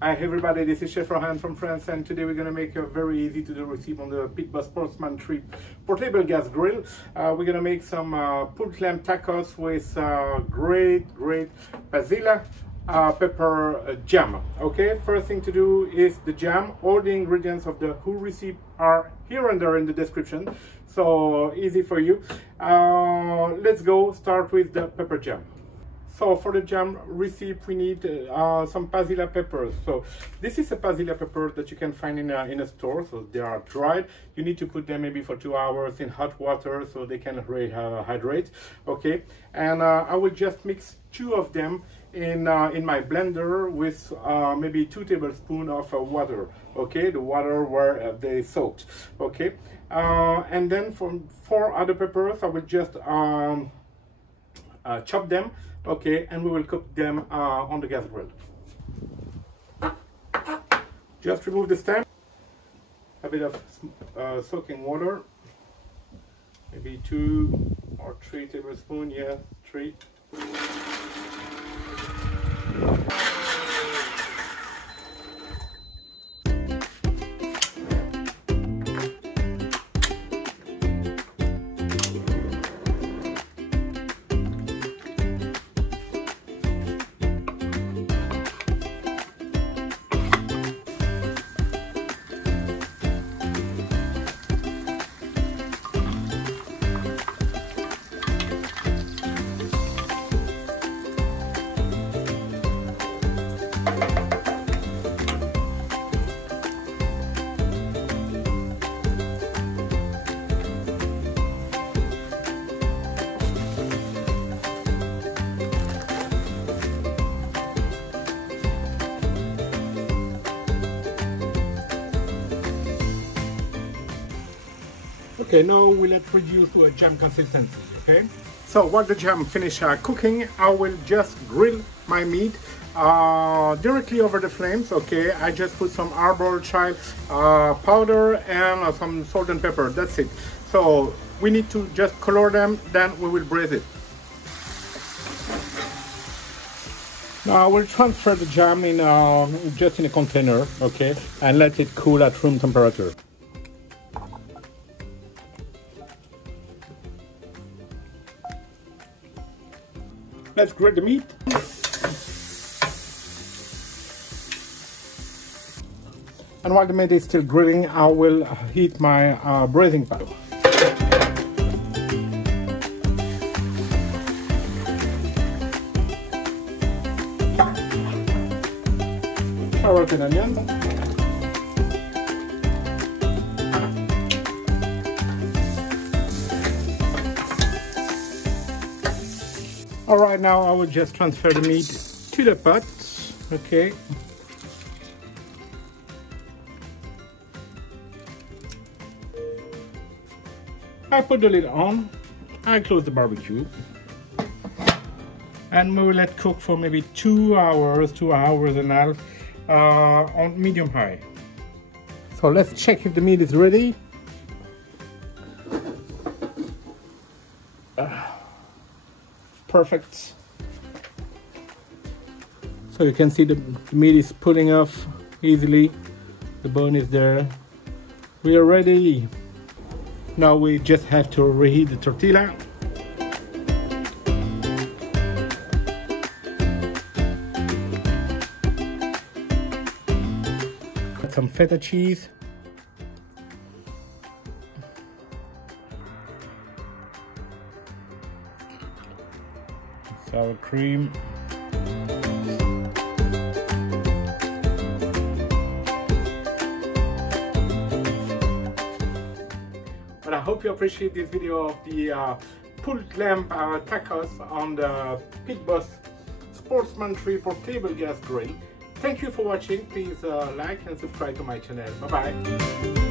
Hi everybody, this is Chef Rohan from France, and today we're going to make a very easy to do recipe on the Pit Boss Sportsman 3 portable gas grill. We're going to make some pulled lamb tacos with great Pasilla pepper jam. Okay, first thing to do is the jam. All the ingredients of the whole recipe are here and there in the description, so easy for you. Let's go start with the pepper jam. So for the jam recipe, we need some Pasilla peppers. So this is a Pasilla pepper that you can find in a store. So they are dried. You need to put them maybe for 2 hours in hot water so they can rehydrate. Okay, and I will just mix 2 of them in my blender with maybe 2 tablespoons of water. Okay, the water where they soaked. Okay, and then for 4 other peppers, I will just chop them. Okay, and we will cook them on the gas grill. Just remove the stem, a bit of soaking water, maybe 2 or 3 tablespoons, yeah, 3. Okay, now we let reduce to a jam consistency. Okay, so while the jam finish cooking, I will just grill my meat directly over the flames. Okay, I just put some Arbrol chive powder and some salt and pepper. That's it. So we need to just color them, then we will braise it. Now I will transfer the jam in just in a container, okay, and let it cool at room temperature. Let's grill the meat. And while the meat is still grilling, I will heat my braising pan. Carrot and onions. Alright, now I will just transfer the meat to the pot. Okay. I put the lid on. I close the barbecue. And we will let cook for maybe 2 hours, 2 hours and a half on medium high. So let's check if the meat is ready. Perfect. So you can see the meat is pulling off easily. The bone is there. We are ready. Now we just have to reheat the tortilla. Add some feta cheese. Sour cream. But I hope you appreciate this video of the pulled lamb tacos on the Pit Boss Sportsman 3 portable gas grill. Thank you for watching. Please like and subscribe to my channel. Bye bye.